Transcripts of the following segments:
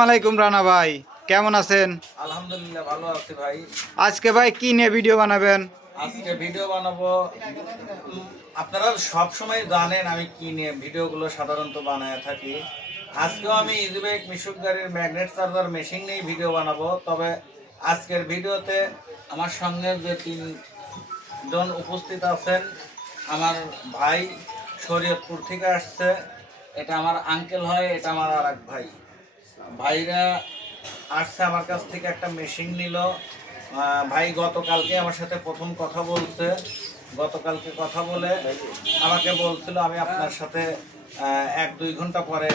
আসসালামু আলাইকুম রানা ভাই, কেমন আছেন? আলহামদুলিল্লাহ ভালো আছি ভাই। আজকে ভাই কি নিয়ে ভিডিও বানাবেন? আজকে ভিডিও বানাবো। আপনারা সব সময় জানেন আমি কি নিয়ে ভিডিওগুলো সাধারণত বানায় থাকি। আজকেও আমি ইজিবাইক মিশুক গাড়ির ম্যাগনেট চার্জার মেশিন নিয়ে ভিডিও বানাবো। তবে আজকের ভিডিওতে আমার সঙ্গে যে তিনজন উপস্থিত আছেন, আমার ভাই শরীয়তপুর থেকে আসছে, এটা আমার আঙ্কেল হয়, এটা আমার আর এক ভাই। ভাইরা আসছে আমার কাছ থেকে একটা মেশিন নিল। ভাই গতকালকে আমার সাথে প্রথম কথা বলছে। গতকালকে কথা বলে আমাকে বলছিল আমি আপনার সাথে 1-2 ঘন্টা পরে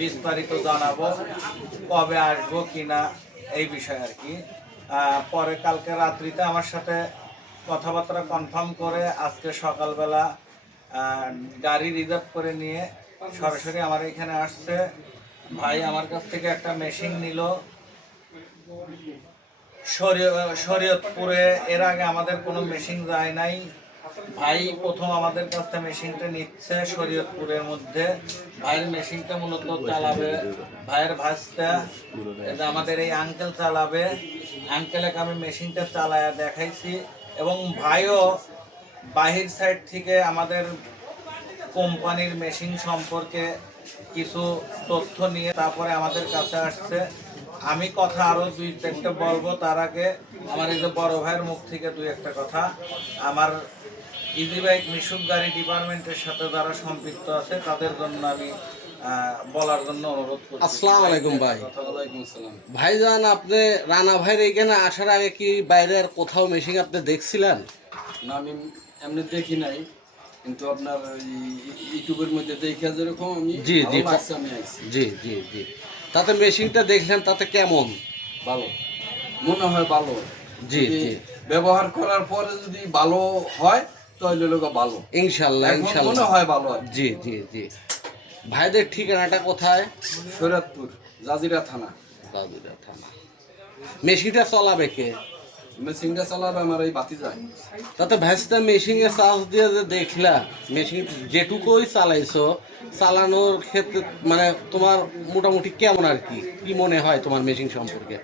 বিস্তারিত জানাবো, কবে আসবো কিনা এই বিষয়ে আর কি। পরে কালকে রাত্রিতে আমার সাথে কথাবার্তা কনফার্ম করে আজকে সকালবেলা গাড়ি রিজার্ভ করে নিয়ে সরাসরি আমার এখানে আসছে। ভাই আমার কাছ থেকে একটা মেশিন নিল শরীয়তপুরে। এর আগে আমাদের কোনো মেশিন যায় নাই। ভাই প্রথম আমাদের কাছ থেকে মেশিনটা নিচ্ছে শরীয়তপুরের মধ্যে। ভাইয়ের মেশিনটা মূলত চালাবে ভাইয়ের ভাইস্তা, আমাদের এই আঙ্কেল চালাবে। আঙ্কেলকে আমি মেশিনটা চালায়া দেখাইছি এবং ভাইও বাহির সাইড থেকে আমাদের কোম্পানির মেশিন সম্পর্কে কিছু তথ্য নিয়ে তারপরে আমাদের কাছে আসছে। আমি কথা আরও 2-4টা বলবো, তার আগে আমার এই যে বড় ভাইয়ের মুখ থেকে 2-1টা কথা। আমার ইজিবাইক মিশুক গাড়ি ডিপার্টমেন্টের সাথে যারা সম্পৃক্ত আছে তাদের জন্য আমি বলার জন্য অনুরোধ করছি। আসসালামু আলাইকুম ভাই। ভাইজান, আপনি রানা ভাইয়ের এইখানে আসার আগে কি বাইরের কোথাও মেশিন আপনি দেখছিলেন? না, আমি এমনি দেখি নাই, কিন্তু আপনার ইউটিউবের মধ্যে দেখে যেরকম আমি জি জি আমি আইছি। জি জি জি তাতে মেশিনটা দেখলেন, তাতে কেমন? ভালো মনে হয়, ভালো। জি জি ব্যবহার করার পরে যদি ভালো হয় তাহলে লোক ভালো, ইনশাল্লাহ এখন ইনশাল্লাহ মনে হয় ভালো। জি জি জি ভাইদের ঠিকানাটা কোথায়? শরীয়তপুর জাজিরা থানা। বাদুড়া থানা। মেশিনটা চলাবে কে? মেশিনটা চালাবে আমার এই বাতি যায়। তাতে ভ্যাসটা মেশিনে চার্জ দিয়ে যে দেখলা, মেশিন যেটুকুই চালাইছো, চালানোর ক্ষেত্রে মানে তোমার মোটামুটি কেমন আর কি কি মনে হয় তোমার মেশিন সম্পর্কে?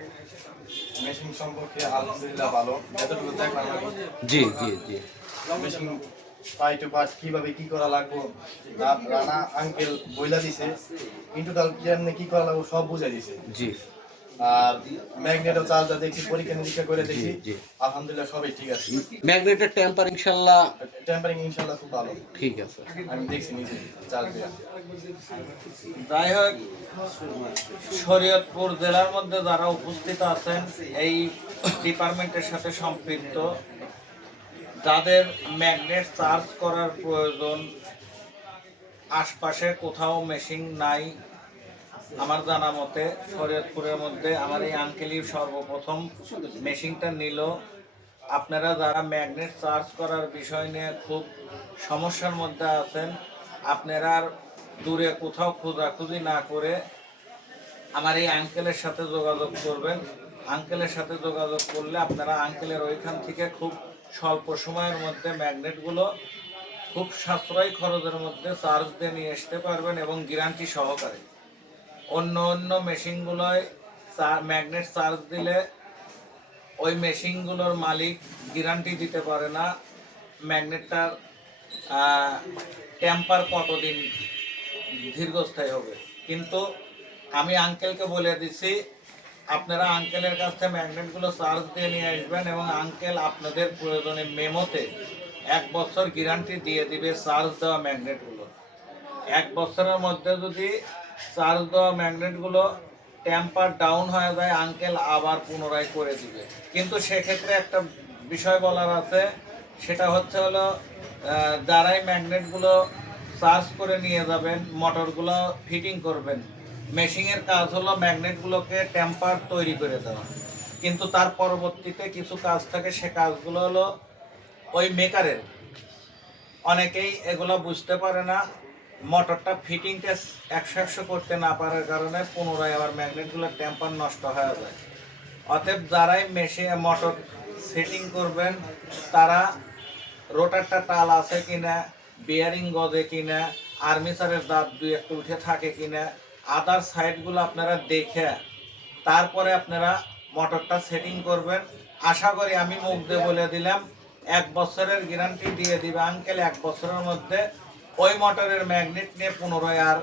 মেশিন সম্পর্কে আলহামদুলিল্লাহ ভালো, যতটুকু দেখলাম আমি। জি জি জি মেশিন পাই টু পাস কিভাবে কি করা লাগবো রানা আঙ্কেল বইলা দিছে, ইন্টুটাল কেমনে কি করা লাগবো সব বুঝাই দিছে। জি আর ম্যাগনেটও চার্জার দেখছি, পরীক্ষা নিরীক্ষা করে দেখি, জি। আলহামদুলিল্লাহ সবই ঠিক আছে। ম্যাগনেটের টেম্পার ইনশাল্লাহ টেম্পারিং ইনশাল্লাহ খুব ভালো, ঠিক আছে। আমি দেখছি নিজে চার্জ দিয়ে। যাই হোক, শরীয়তপুর জেলার মধ্যে যারা উপস্থিত আছেন এই ডিপার্টমেন্টের সাথে সম্পৃক্ত, যাদের ম্যাগনেট চার্জ করার প্রয়োজন, আশপাশে কোথাও মেশিন নাই আমার জানা মতে, শরীয়তপুরের মধ্যে আমার এই আঙ্কেলই সর্বপ্রথম মেশিনটা নিল। আপনারা যারা ম্যাগনেট চার্জ করার বিষয় নিয়ে খুব সমস্যার মধ্যে আছেন, আপনারা আর দূরে কোথাও খোঁজাখুঁজি না করে আমার এই আঙ্কেলের সাথে যোগাযোগ করবেন। আঙ্কেলের সাথে যোগাযোগ করলে আপনারা আঙ্কেলের ওইখান থেকে খুব স্বল্প সময়ের মধ্যে ম্যাগনেটগুলো খুব সাশ্রয়ী খরচের মধ্যে চার্জ দিয়ে নিয়ে আসতে পারবেন এবং গ্যারান্টি সহকারে। অন্য অন্য মেশিনগুলোয় ম্যাগনেট চার্জ দিলে ওই মেশিনগুলোর মালিক গ্যারান্টি দিতে পারে না ম্যাগনেটটার টেম্পার কতদিন দীর্ঘস্থায়ী হবে। কিন্তু আমি আঙ্কেলকে বলে দিছি, আপনারা আঙ্কেলের কাছ থেকে ম্যাগনেটগুলো চার্জ দিয়ে নিয়ে আসবেন এবং আঙ্কেল আপনাদের প্রয়োজনে মেমোতে 1 বছর গ্যারান্টি দিয়ে দিবে চার্জ দেওয়া ম্যাগনেটগুলো। 1 বছরের মধ্যে যদি চার্জ দেওয়া ম্যাগনেটগুলো টেম্পার ডাউন হয়ে যায়, আঙ্কেল আবার পুনরায় করে দিবে। কিন্তু সেক্ষেত্রে একটা বিষয় বলার আছে, সেটা হচ্ছে হলো যারাই ম্যাগনেটগুলো চার্জ করে নিয়ে যাবেন, মোটরগুলো ফিটিং করবেন, মেশিনের কাজ হলো ম্যাগনেটগুলোকে টেম্পার তৈরি করে দেওয়া, কিন্তু তার পরবর্তীতে কিছু কাজ থাকে, সে কাজগুলো হলো ওই মেকারের। অনেকেই এগুলো বুঝতে পারে না, মোটরটা ফিটিংটা 100 করতে না পারার কারণে পুনরায় আবার ম্যাগনেটগুলোর টেম্পার নষ্ট হয়ে যায়। অতএব যারাই মোটর সেটিং করবেন, তারা রোটারটা টাল আছে কিনা, বিয়ারিং গজে কিনা, আর্মিচারের দাঁত 2-1 উঠে থাকে কিনা, আদার সাইডগুলো আপনারা দেখে তারপরে আপনারা মোটরটা সেটিং করবেন। আশা করি আমি মুখ দিয়ে বলে দিলাম 1 বছরের গ্যারান্টি দিয়ে দিবে আঙ্কেল। 1 বছরের মধ্যে ওই মোটরের ম্যাগনেট নিয়ে পুনরায় আর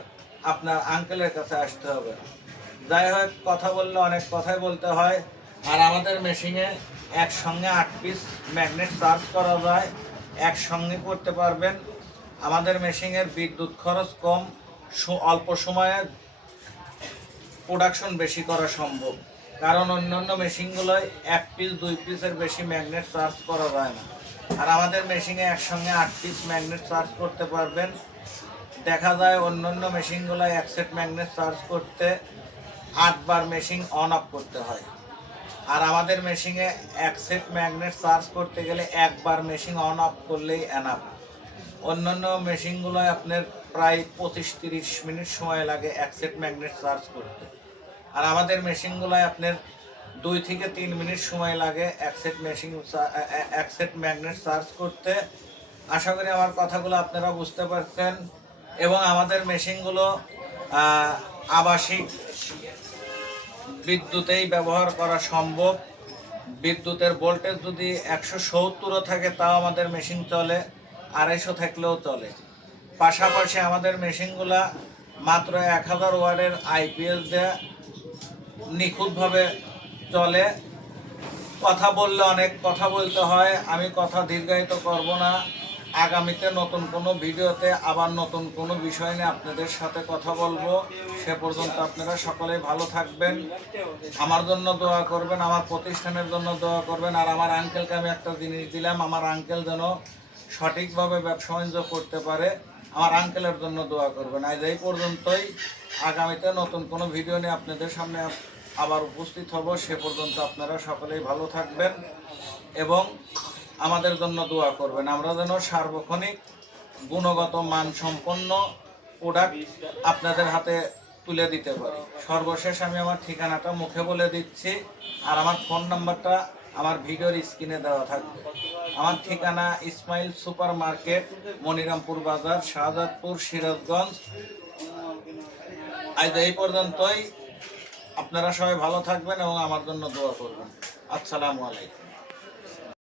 আপনার আঙ্কেলের কাছে আসতে হবে না। যাই হোক, কথা বললে অনেক কথাই বলতে হয়। আর আমাদের মেশিনে একসঙ্গে 8 পিস ম্যাগনেট চার্জ করা যায়, একসঙ্গে করতে পারবেন। আমাদের মেশিনের বিদ্যুৎ খরচ কম, অল্প সময়ে প্রোডাকশন বেশি করা সম্ভব। কারণ অন্যান্য মেশিনগুলোয় 1 পিস 2 পিসের বেশি ম্যাগনেট চার্জ করা যায় না। আর আমাদের মেশিনে একসঙ্গে 8 পিস ম্যাগনেট চার্জ করতে পারবেন। দেখা যায় অন্যান্য মেশিনগুলোয় 1 সেট ম্যাগনেট চার্জ করতে 8 বার মেশিন অন অফ করতে হয়। আর আমাদের মেশিনে 1 সেট ম্যাগনেট চার্জ করতে গেলে 1 বার মেশিন অন অফ করলেই এনাফ। অন্যান্য মেশিনগুলোয় আপনার প্রায় 25-30 মিনিট সময় লাগে 1 সেট ম্যাগনেট চার্জ করতে। আর আমাদের মেশিনগুলোয় আপনার 2 থেকে 3 মিনিট সময় লাগে 1 সেট ম্যাগনেট চার্জ করতে। আশা করি আমার কথাগুলো আপনারা বুঝতে পারছেন। এবং আমাদের মেশিনগুলো আবাসিক বিদ্যুতেই ব্যবহার করা সম্ভব। বিদ্যুতের ভোল্টেজ যদি 170ও থাকে তাও আমাদের মেশিন চলে, 250 থাকলেও চলে। পাশাপাশি আমাদের মেশিনগুলা মাত্র 1000 ওয়াটের আইপিএস দিয়ে নিখুঁতভাবে চলে। কথা বললে অনেক কথা বলতে হয়, আমি কথা দীর্ঘায়িত করব না। আগামীতে নতুন কোনো ভিডিওতে আবার নতুন কোনো বিষয় নিয়ে আপনাদের সাথে কথা বলবো। সে পর্যন্ত আপনারা সকলেই ভালো থাকবেন, আমার জন্য দোয়া করবেন, আমার প্রতিষ্ঠানের জন্য দোয়া করবেন। আর আমার আঙ্কেলকে আমি একটা জিনিস দিলাম, আমার আঙ্কেল যেন সঠিকভাবে ব্যবসা বাণিজ্য করতে পারে, আমার আঙ্কেলের জন্য দোয়া করবেন। আজ এই পর্যন্তই। আগামীতে নতুন কোনো ভিডিও নিয়ে আপনাদের সামনে আবার উপস্থিত হব। সে পর্যন্ত আপনারা সকলেই ভালো থাকবেন এবং আমাদের জন্য দোয়া করবেন। আমরা যেন সার্বক্ষণিক গুণগত মানসম্পন্ন প্রোডাক্ট আপনাদের হাতে তুলে দিতে পারি। সর্বশেষ আমি আমার ঠিকানাটা মুখে বলে দিচ্ছি, আর আমার ফোন নাম্বারটা আমার ভিডিওর স্ক্রিনে দেওয়া থাকবে। আমার ঠিকানা ইসমাইল সুপার মার্কেট, মনিরামপুর বাজার, শাহজাদপুর, সিরাজগঞ্জ। আজ এই পর্যন্তই। আপনারা সবাই ভালো থাকবেন এবং আমার জন্য দোয়া করবেন। আসসালামু আলাইকুম।